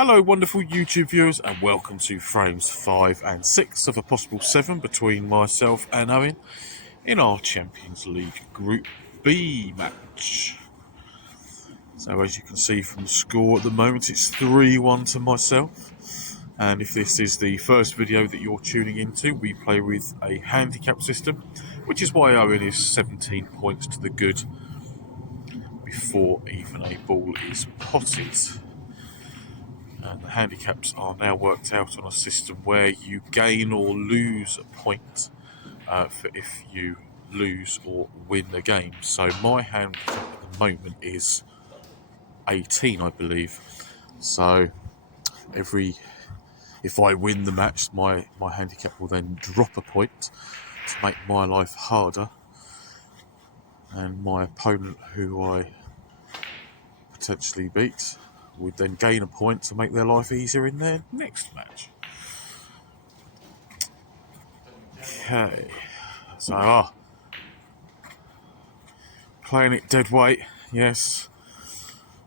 Hello wonderful YouTube viewers and welcome to frames 5 and 6 of a possible 7 between myself and Owen in our Champions League Group B match. So as you can see from the score at the moment, it's 3-1 to myself, and if this is the first video that you're tuning into, we play with a handicap system, which is why Owen is 17 points to the good before even a ball is potted. And the handicaps are now worked out on a system where you gain or lose a point for if you lose or win the game. So my handicap at the moment is 18, I believe. So if I win the match, my handicap will then drop a point to make my life harder, and my opponent, who I potentially beat, would then gain a point to make their life easier in their next match. Okay, so playing it dead weight, yes,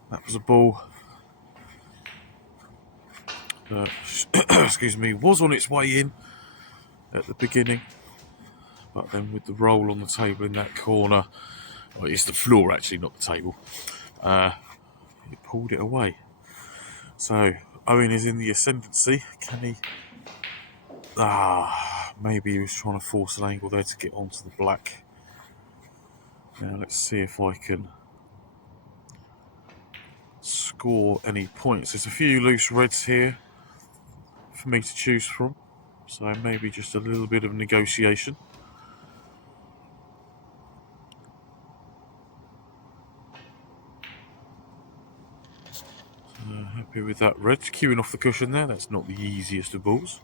that was a ball that, excuse me, was on its way in at the beginning, but then with the roll on the table in that corner, well, it's the floor actually, not the table, it pulled it away. So Owen is in the ascendancy. Can he? Maybe he was trying to force an angle there to get onto the black. Now let's see if I can score any points. There's a few loose reds here for me to choose from, so maybe just a little bit of negotiation. Happy with that red. Queuing off the cushion there, that's not the easiest of balls.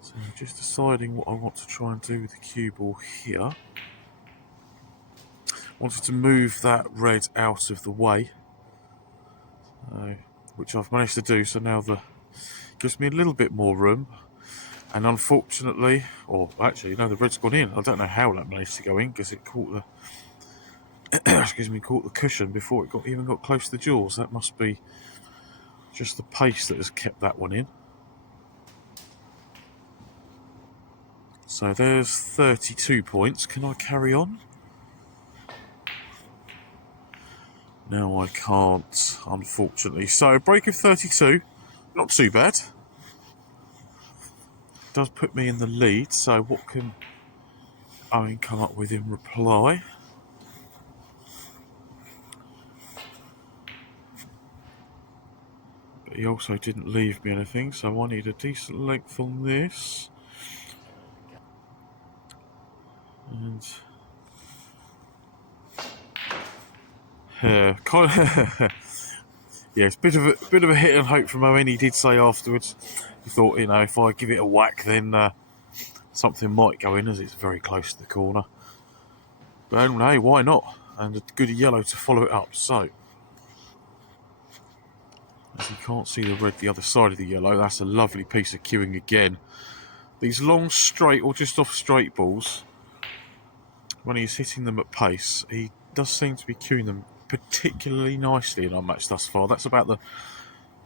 So just deciding what I want to try and do with the cue ball here. Wanted to move that red out of the way, which I've managed to do, so now gives me a little bit more room. And unfortunately, or actually, no, the red's gone in. I don't know how that managed to go in, because it caught the caught the cushion before it even got close to the jaws. That must be just the pace that has kept that one in. So there's 32 points. Can I carry on? No, I can't, unfortunately. So break of 32, not too bad. Does put me in the lead, so what can Owen come up with in reply? But he also didn't leave me anything, so I need a decent length on this. And yeah, it's a bit of a hit and hope from Owen. He did say afterwards, he thought, if I give it a whack, then something might go in, as it's very close to the corner. But hey, why not? And a good yellow to follow it up. So, as you can't see the red the other side of the yellow, that's a lovely piece of cueing again. These long straight or just off straight balls, when he's hitting them at pace, he does seem to be cueing them particularly nicely in our match thus far. That's about the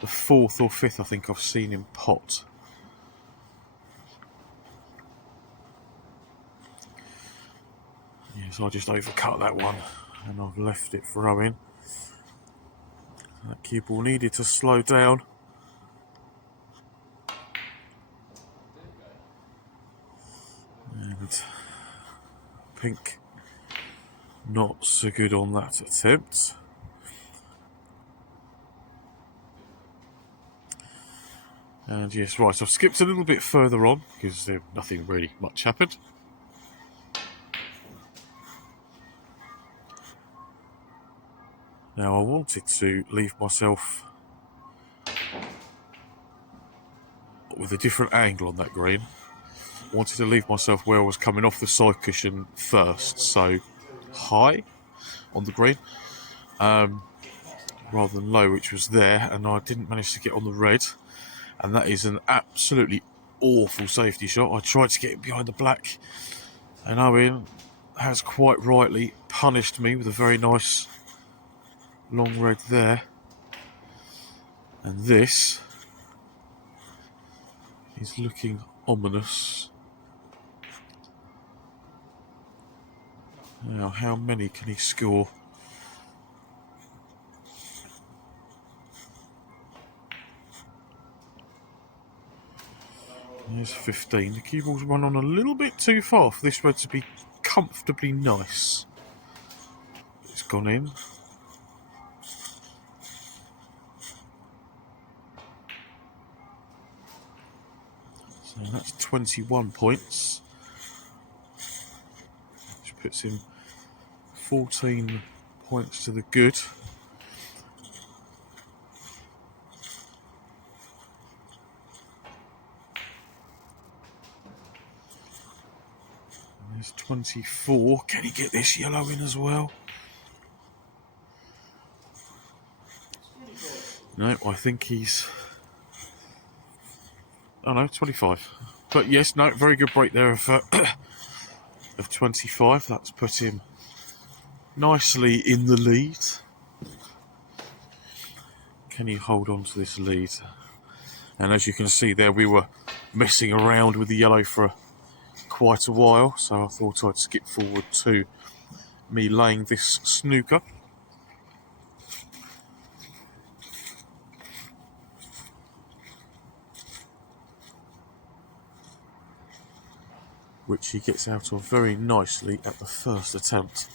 fourth or fifth I think I've seen him pot. Yeah, so I just overcut that one and I've left it for Owen. That cue ball needed to slow down. And pink not so good on that attempt. And yes, right, I've skipped a little bit further on because nothing really much happened. Now I wanted to leave myself with a different angle on that green. I wanted to leave myself where I was coming off the side cushion first, so high on the green, rather than low, which was there, and I didn't manage to get on the red. And that is an absolutely awful safety shot. I tried to get it behind the black, and Owen has quite rightly punished me with a very nice long red there. And this is looking ominous. Now, how many can he score? There's 15. The cue ball's run on a little bit too far for this red to be comfortably nice. It's gone in. So that's 21 points. Which puts him 14 points to the good. And there's 24. Can he get this yellow in as well? No, I think he's... Oh no, 25. But yes, no, very good break there of 25. That's put him nicely in the lead. Can he hold on to this lead? And as you can see there, we were messing around with the yellow for quite a while, so I thought I'd skip forward to me laying this snooker. Which he gets out of very nicely at the first attempt.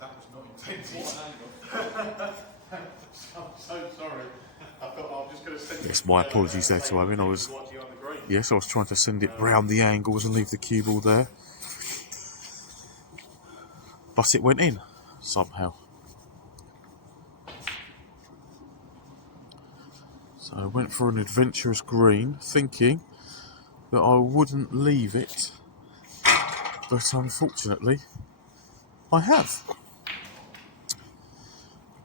That was not intended. I'm so sorry. I thought I was just going to send it. Yes, my apologies there to Owen. I was trying to send it round the angles and leave the cue ball there. But it went in somehow. So I went for an adventurous green, thinking that I wouldn't leave it. But unfortunately, I have.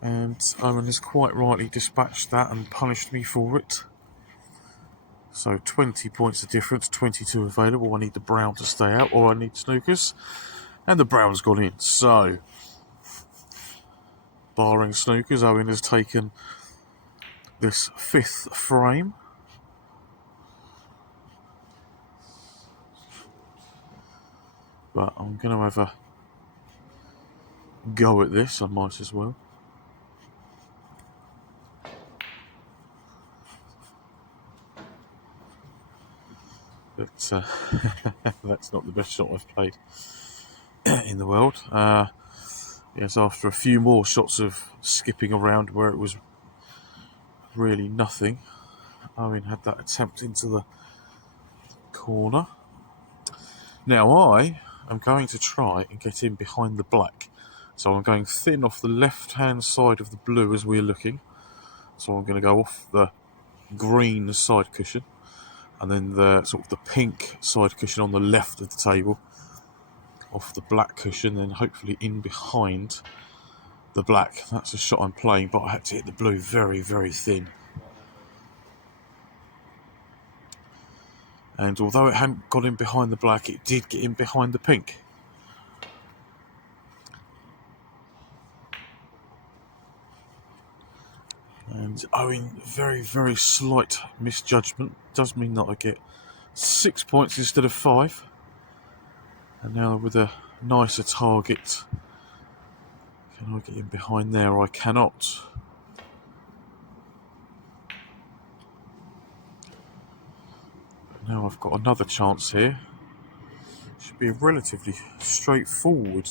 And Owen has quite rightly dispatched that and punished me for it. So 20 points of difference, 22 available. I need the brown to stay out, or I need snookers. And the brown's gone in. So, barring snookers, Owen has taken this 5th frame. But I'm going to have a go at this, I might as well. But that's not the best shot I've played in the world. Yes, after a few more shots of skipping around where it was really nothing, Owen had that attempt into the corner. Now I am going to try and get in behind the black. So I'm going thin off the left-hand side of the blue as we're looking. So I'm going to go off the green side cushion, and then the sort of the pink side cushion on the left of the table, off the black cushion, then hopefully in behind the black. That's the shot I'm playing, but I had to hit the blue very, very thin. And although it hadn't got in behind the black, it did get in behind the pink. And Owen, very, very slight misjudgment. Does mean that I get 6 points instead of 5. And now with a nicer target, can I get in behind there? I cannot. But now I've got another chance here. Should be a relatively straightforward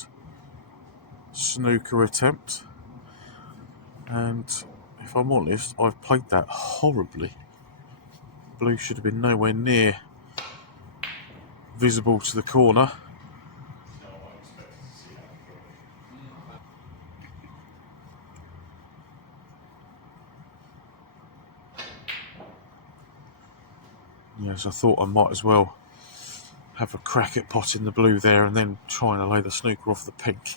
snooker attempt. And if I'm honest, I've played that horribly. Blue should have been nowhere near visible to the corner. Yes, I thought I might as well have a crack at potting the blue there and then trying to lay the snooker off the pink.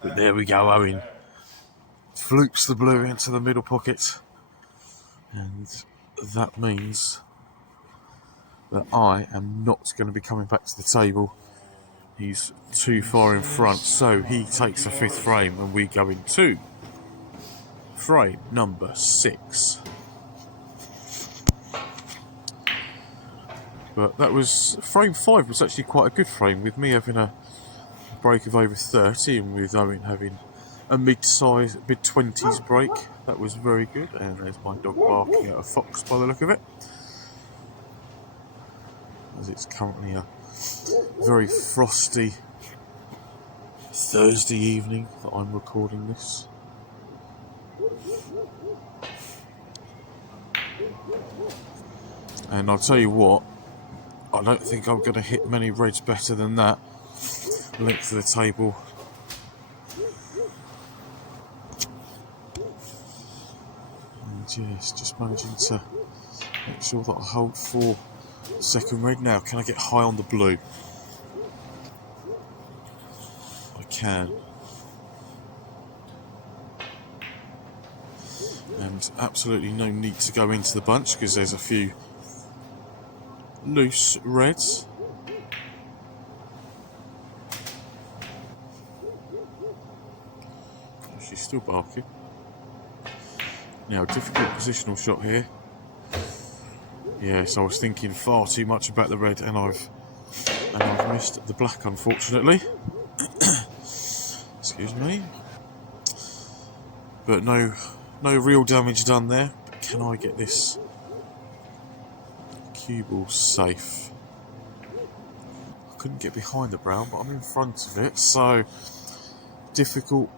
But there we go, Owen flukes the blue into the middle pocket, and that means that I am not going to be coming back to the table. He's too far in front, so he takes the 5th frame and we go into frame number 6. But that was frame 5 was actually quite a good frame, with me having a break of over 30 and with Owen having a mid-size, mid-20s break. That was very good. And there's my dog barking at a fox by the look of it, as it's currently a very frosty Thursday evening that I'm recording this. And I'll tell you what, I don't think I'm going to hit many reds better than that length of the table. And yes, just managing to make sure that I hold for second red. Now, can I get high on the blue? I can. And absolutely no need to go into the bunch because there's a few loose reds. She's still barking. Now, difficult positional shot here. Yes, I was thinking far too much about the red, and I've missed the black, unfortunately. Excuse me. But no real damage done there. But can I get this cue ball safe? I couldn't get behind the brown, but I'm in front of it, so difficult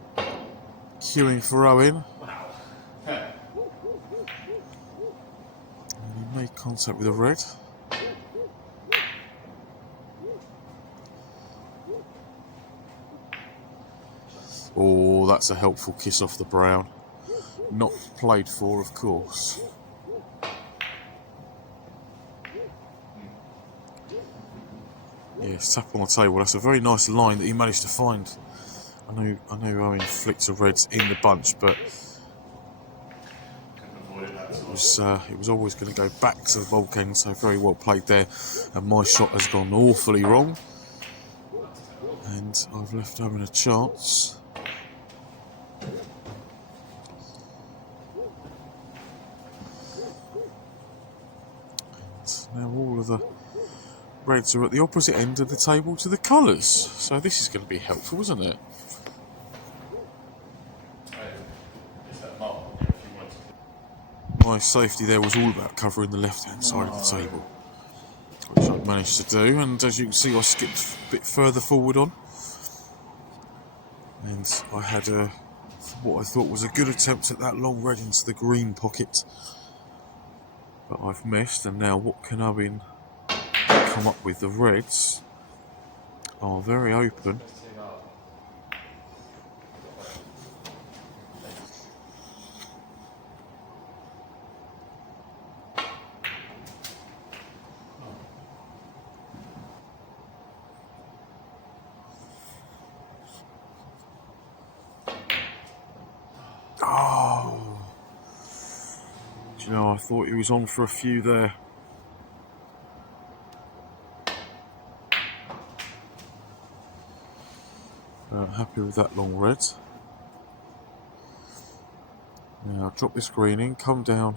cueing for Owen. And he made contact with the red. Oh, that's a helpful kiss off the brown. Not played for, of course. Yes, tap on the table. That's a very nice line that he managed to find. I know Owen flicked the reds in the bunch, but it was always going to go back to the Volcano, so very well played there. And my shot has gone awfully wrong. And I've left Owen a chance. And now all of the reds are at the opposite end of the table to the colours. So this is going to be helpful, isn't it? My safety there was all about covering the left-hand side of the table, which I managed to do, and as you can see I skipped a bit further forward on, and I had what I thought was a good attempt at that long red into the green pocket, but I've missed. And now what can Owen come up with? The reds are very open. Oh, do you know, I thought he was on for a few there. Happy with that long red. Now drop this green in, come down,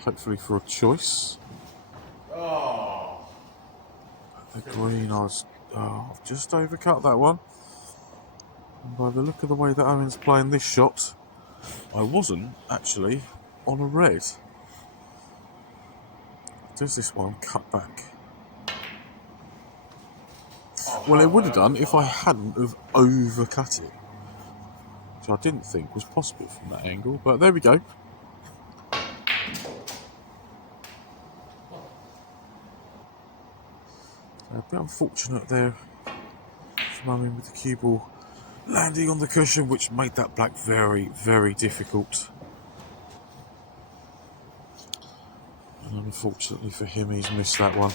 hopefully for a choice. Oh. The green, I've just overcut that one. And by the look of the way that Owen's playing this shot, I wasn't actually on a red. Does this one cut back? Well, it would have done if I hadn't have overcut it, which I didn't think was possible from that angle, but there we go. A bit unfortunate there from Owen with the cue ball landing on the cushion, which made that black very, very difficult. And unfortunately for him, he's missed that one.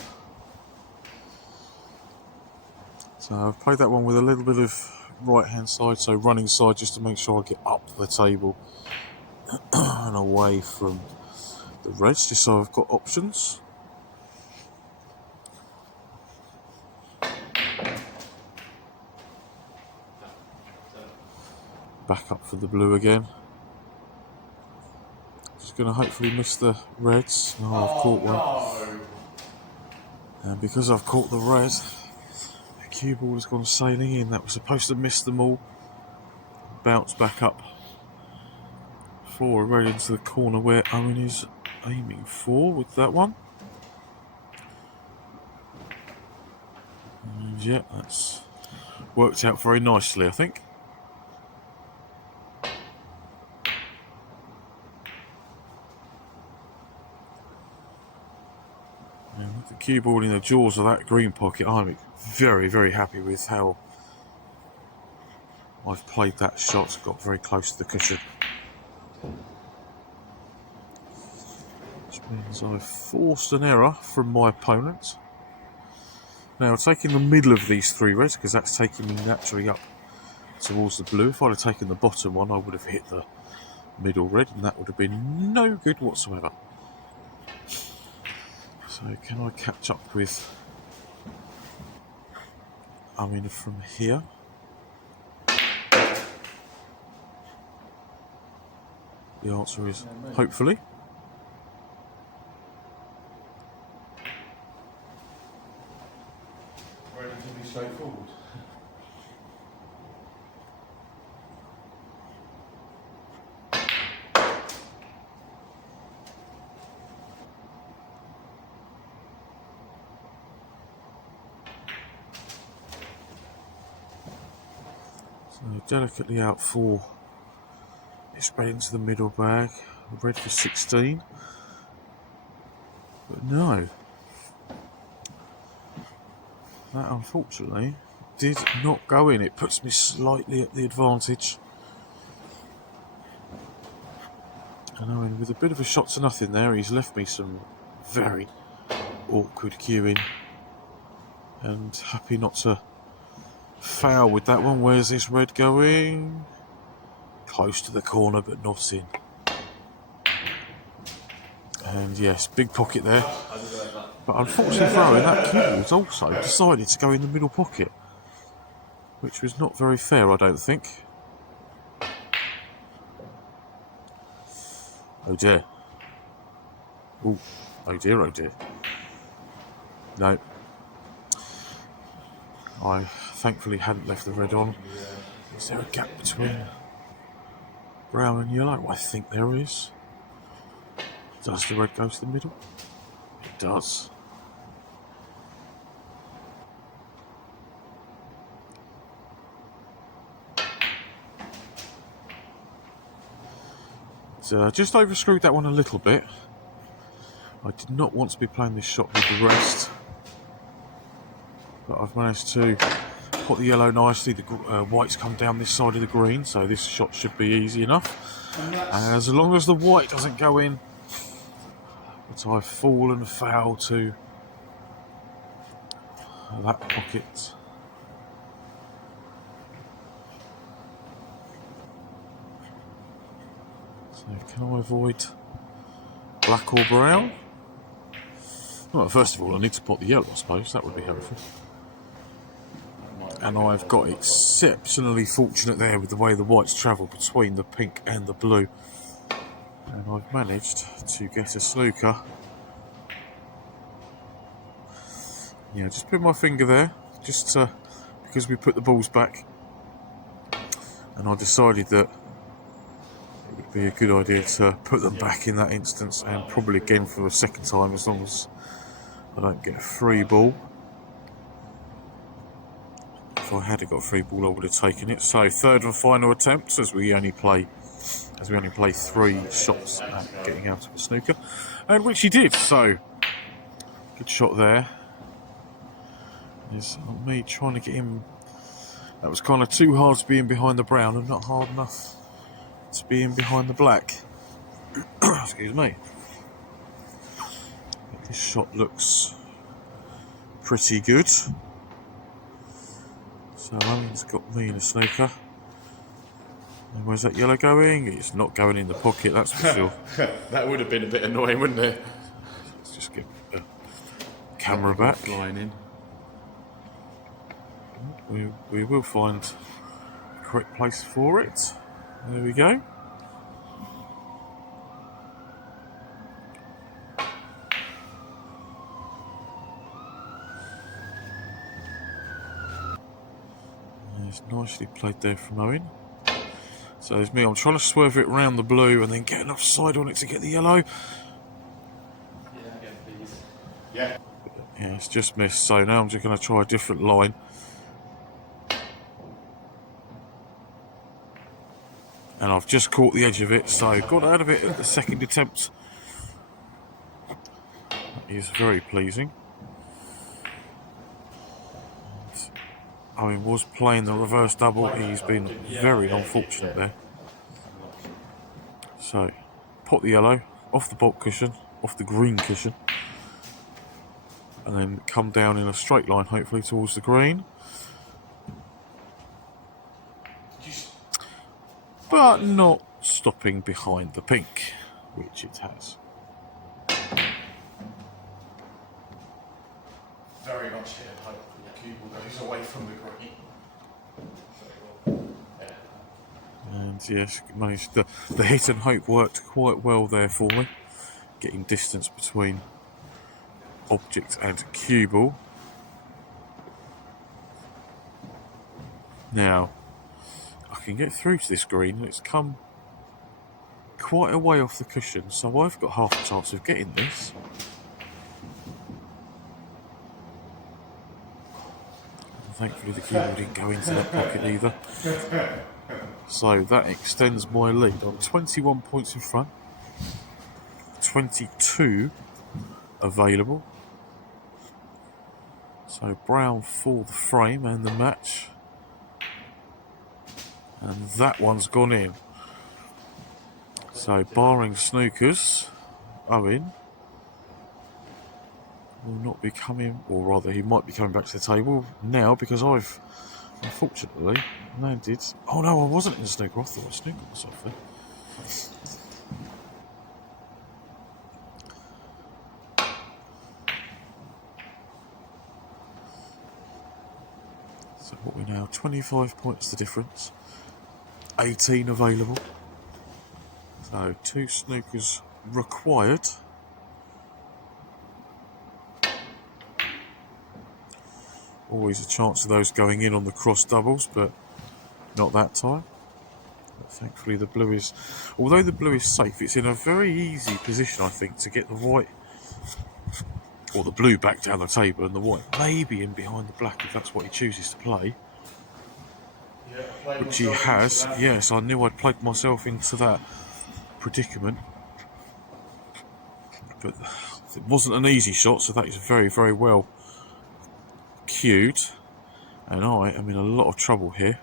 So I've played that one with a little bit of right hand side, so running side, just to make sure I get up the table and away from the reds, just so I've got options. Back up for the blue again. Just going to hopefully miss the reds. Oh, I've caught one. And because I've caught the red, the cue ball has gone sailing in. That was supposed to miss them all. Bounce back up for a red into the corner where Owen is aiming for with that one. And yeah, that's worked out very nicely, I think. And with the cue ball in the jaws of that green pocket, I'm very, very happy with how I've played that shot. Got very close to the cushion. Which means I've forced an error from my opponent. Now, taking the middle of these three reds, because that's taking me naturally up towards the blue. If I'd have taken the bottom one, I would have hit the middle red, and that would have been no good whatsoever. So, can I catch up with Owen from here? The answer is hopefully. Relatively straightforward. So delicately out for this red into the middle bag. Red for 16. But no. That unfortunately did not go in. It puts me slightly at the advantage. And Owen, with a bit of a shot to nothing there, he's left me some very awkward cueing. And happy not to foul with that one. Where's this red going? Close to the corner, but not in. And yes, big pocket there. But unfortunately for Owen, that cue ball's also decided to go in the middle pocket, which was not very fair, I don't think. Oh dear. Ooh, oh dear, oh dear. No. I thankfully hadn't left the red on. Is there a gap between brown and yellow? I think there is. Does the red go to the middle? It does. Just overscrewed that one a little bit. I did not want to be playing this shot with the rest, but I've managed to put the yellow nicely. The white's come down this side of the green, so this shot should be easy enough. As long as the white doesn't go in, but I've fallen foul to that pocket. So can I avoid black or brown? Well, first of all, I need to pot the yellow, I suppose. That would be helpful. And I've got exceptionally fortunate there with the way the whites travel between the pink and the blue. And I've managed to get a snooker. Yeah, just put my finger there, just because we put the balls back. And I decided that it would be a good idea to put them back in that instance, and probably again for a second time, as long as I don't get a free ball. If I had got a free ball, I would have taken it. So third and final attempt, as we only play 3 shots at getting out of a snooker, and which he did. So good shot there. Is me trying to get him. That was kind of too hard to be in behind the brown, and not hard enough to be in behind the black. Excuse me. This shot looks pretty good. So Owen's got me in a snooker. And where's that yellow going? It's not going in the pocket, that's for sure. That would have been a bit annoying, wouldn't it? Let's just get the camera back. Flying in. We will find the correct place for it. There we go. It's nicely played there from Owen. So there's me, I'm trying to swerve it around the blue and then get enough side on it to get the yellow. Yeah, again, please. Yeah. Yeah, it's just missed, so now I'm just going to try a different line. And I've just caught the edge of it, so got out of it at the second attempt. That is very pleasing. Owen was playing the reverse double. He's been very unfortunate there. So, pop the yellow off the bottom cushion, off the green cushion, and then come down in a straight line, hopefully towards the green. But not stopping behind the pink, which it has. Very much here, hopefully the cue ball goes away from the green. And yes, managed the hit and hope worked quite well there for me, getting distance between object and cue ball. Now, I can get through to this green, and it's come quite a way off the cushion, so I've got half a chance of getting this. And thankfully the cue ball didn't go into that pocket either. So that extends my lead. I'm 21 points in front, 22 available. So brown for the frame and the match. And that one's gone in. So barring snookers, Owen will not be coming, or rather he might be coming back to the table now, because I've unfortunately landed. Oh no, I wasn't in the snooker. I thought I snooked myself there. So what we're now, 25 points the difference, 18 available. So 2 snookers required. Always a chance of those going in on the cross doubles, but not that time. But thankfully the blue is, although the blue is safe, it's in a very easy position, I think, to get the white, or the blue, back down the table, and the white maybe in behind the black if that's what he chooses to play. Which he has. Yes, I knew I'd played myself into that predicament. But it wasn't an easy shot, so that is very, very well cued. And I am in a lot of trouble here.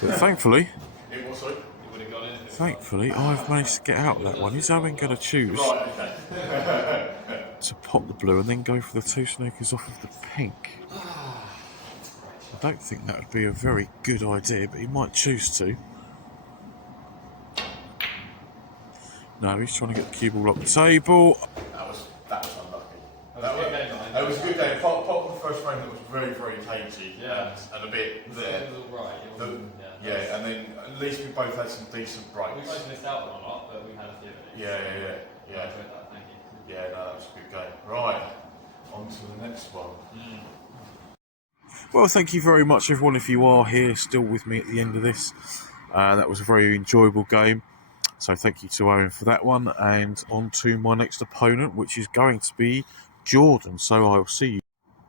But thankfully, I've managed to get out of that one. Is Owen going to choose to pop the blue and then go for the 2 snookers off of the pink? I don't think that would be a very good idea, but he might choose to. No, he's trying to get the cue ball off the table. That was unlucky. That was a good game. Apart from the first frame that was very, very cagey, and a bit there. It was alright. Yeah, and then at least we both had some decent breaks. We both missed out on a lot, but we had a few of it. Yeah. I enjoyed that, thank you. Yeah, no, that was a good game. Right, on to the next one. Well, thank you very much, everyone, if you are here still with me at the end of this. That was a very enjoyable game. So thank you to Owen for that one. And on to my next opponent, which is going to be Jordan. So I'll see you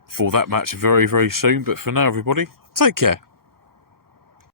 for that match very, very soon. But for now, everybody, take care.